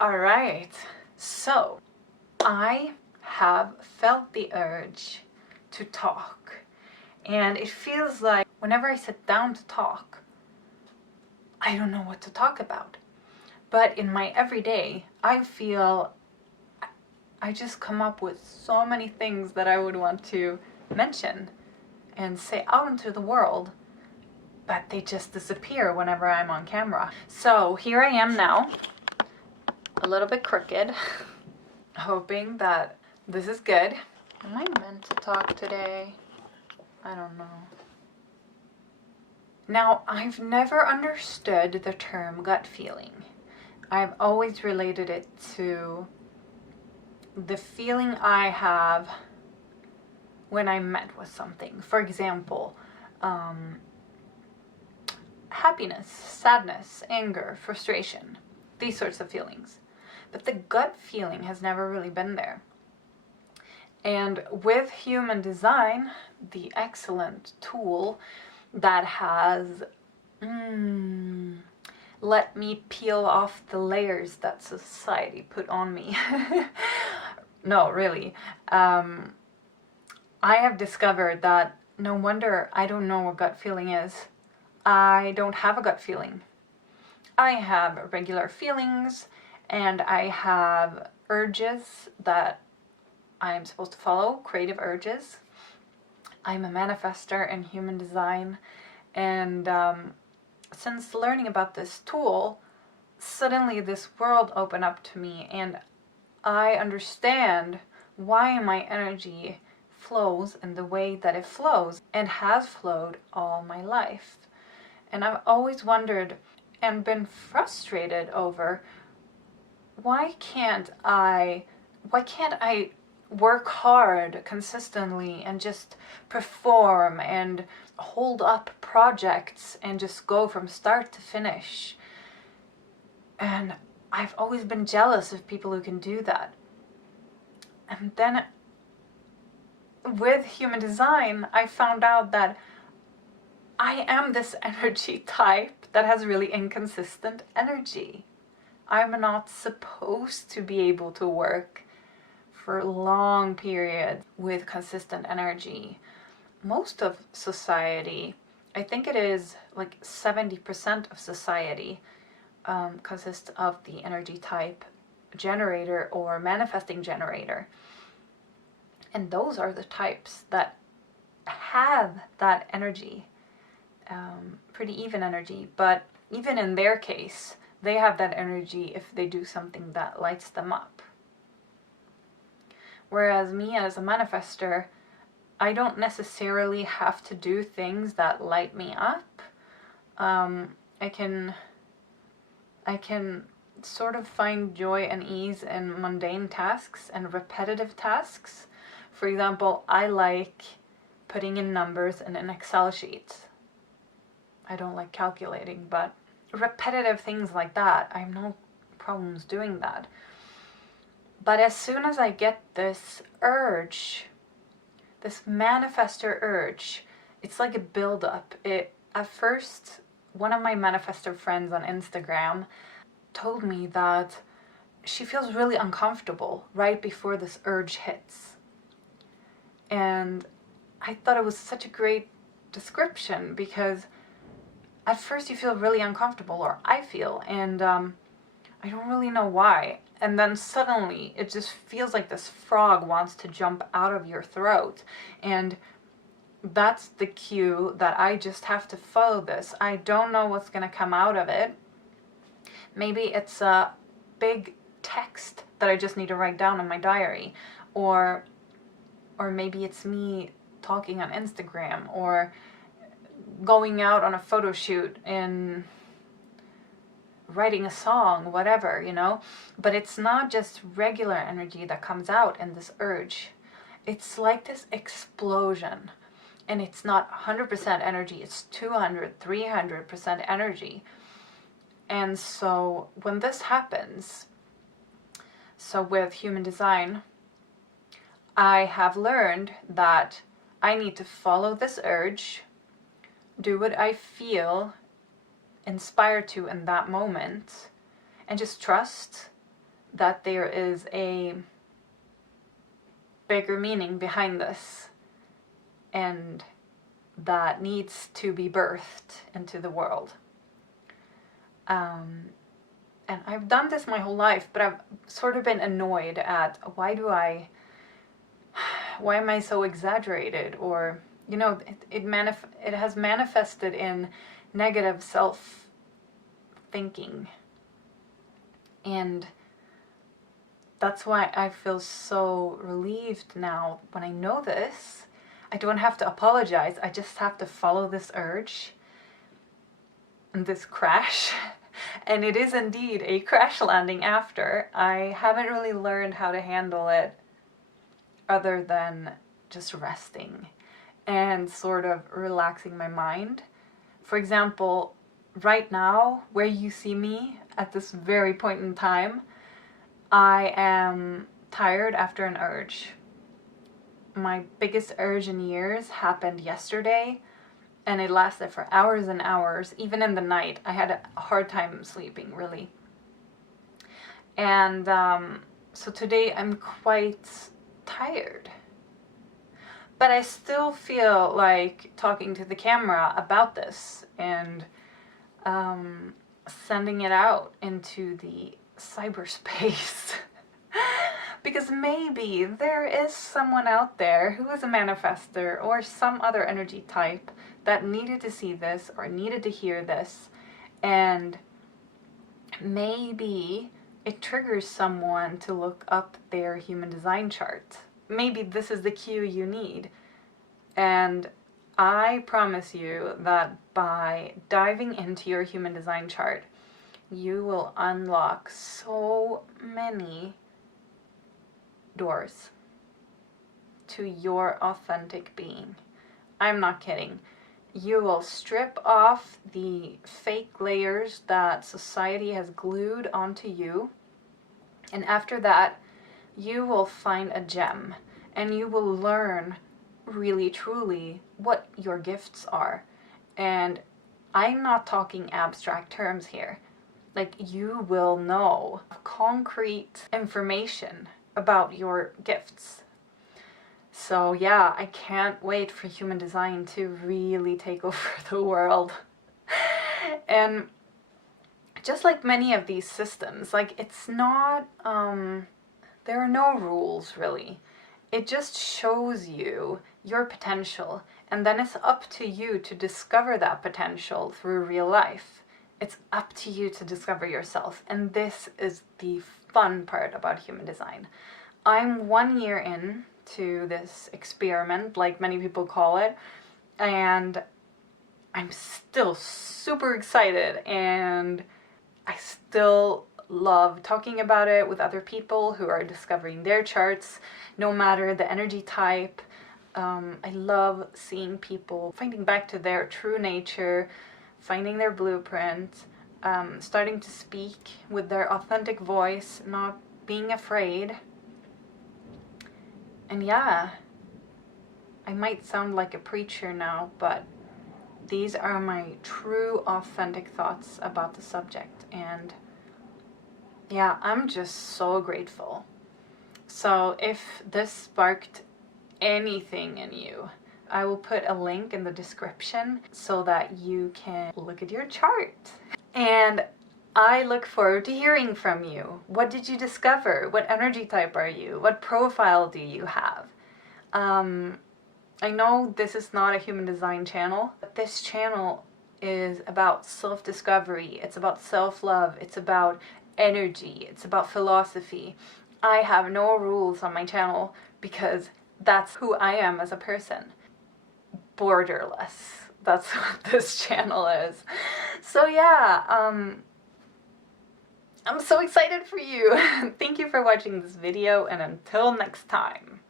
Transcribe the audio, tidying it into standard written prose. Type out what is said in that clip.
All right, so I have felt the urge to talk, and it feels like whenever I sit down to talk, I don't know what to talk about. But in my everyday, I feel I just come up with so many things that I would want to mention and say out into the world, but they just disappear whenever I'm on camera. So here I am now, a little bit crooked, hoping that this is good. Am I meant to talk today? I don't know. Now, I've never understood the term gut feeling. I've always related it to the feeling I have when I'm met with something. For example, happiness, sadness, anger, frustration, these sorts of feelings. But the gut feeling has never really been there. And with human design, the excellent tool that has let me peel off the layers that society put on me. No, really. I have discovered that no wonder I don't know what gut feeling is. I don't have a gut feeling. I have regular feelings, and I have urges that I'm supposed to follow, creative urges. I'm a manifestor in human design, and since learning about this tool, suddenly this world opened up to me, and I understand why my energy flows in the way that it flows and has flowed all my life. And I've always wondered and been frustrated over why can't I work hard consistently and just perform and hold up projects and just go from start to finish. And I've always been jealous of people who can do that. And then with human design, I found out that I am this energy type that has really inconsistent energy. I'm not supposed to be able to work for long periods with consistent energy. Most of society, I think it is like 70% of society, consists of the energy type generator or manifesting generator. And those are the types that have that energy, pretty even energy, but even in their case, they have that energy if they do something that lights them up. Whereas me as a manifestor, I don't necessarily have to do things that light me up. I can sort of find joy and ease in mundane tasks and repetitive tasks. For example, I like putting in numbers in an Excel sheet. I don't like calculating, but repetitive things like that, I have no problems doing that. But as soon as I get this urge, this manifestor urge, it's like a build-up. At first, one of my manifestor friends on Instagram told me that she feels really uncomfortable right before this urge hits. And I thought it was such a great description, because at first you feel really uncomfortable, or I feel, and I don't really know why. And then suddenly it just feels like this frog wants to jump out of your throat. And that's the cue that I just have to follow this. I don't know what's going to come out of it. Maybe it's a big text that I just need to write down in my diary. Or maybe it's me talking on Instagram, or going out on a photo shoot and writing a song, whatever, you know. But it's not just regular energy that comes out in this urge. It's like this explosion, and it's not 100% energy, it's 200, 300% energy. And so when this happens, so with human design, I have learned that I need to follow this urge, do what I feel inspired to in that moment, and just trust that there is a bigger meaning behind this, and that needs to be birthed into the world. And I've done this my whole life, but I've sort of been annoyed at why am I so exaggerated? Or, you know, it has manifested in negative self-thinking. And that's why I feel so relieved now when I know this. I don't have to apologize. I just have to follow this urge and this crash. And it is indeed a crash landing after. I haven't really learned how to handle it other than just resting and sort of relaxing my mind. For example, right now, where you see me at this very point in time, I am tired after an urge. My biggest urge in years happened yesterday, and it lasted for hours and hours. Even in the night, I had a hard time sleeping, really. And so today I'm quite tired. But I still feel like talking to the camera about this and sending it out into the cyberspace. Because maybe there is someone out there who is a manifestor or some other energy type that needed to see this or needed to hear this, and maybe it triggers someone to look up their human design chart. Maybe this is the cue you need. And I promise you that by diving into your human design chart, you will unlock so many doors to your authentic being. I'm not kidding. You will strip off the fake layers that society has glued onto you, and after that you will find a gem, and you will learn really truly what your gifts are. And I'm not talking abstract terms here. Like, you will know concrete information about your gifts. So yeah, I can't wait for human design to really take over the world. And just like many of these systems, like, it's not, there are no rules really. It just shows you your potential, and then it's up to you to discover that potential through real life. It's up to you to discover yourself, and this is the fun part about human design. I'm 1 year in to this experiment, like many people call it, and I'm still super excited, and I still love talking about it with other people who are discovering their charts, no matter the energy type. I love seeing people finding back to their true nature, finding their blueprint, starting to speak with their authentic voice, not being afraid. And yeah, I might sound like a preacher now, but these are my true authentic thoughts about the subject. And yeah, I'm just so grateful. So if this sparked anything in you, I will put a link in the description so that you can look at your chart. And I look forward to hearing from you. What did you discover? What energy type are you? What profile do you have? I know this is not a human design channel, but this channel is about self-discovery. It's about self-love. It's about energy. It's about philosophy. I have no rules on my channel because that's who I am as a person. Borderless. That's what this channel is. So yeah, I'm so excited for you. Thank you for watching this video, and until next time.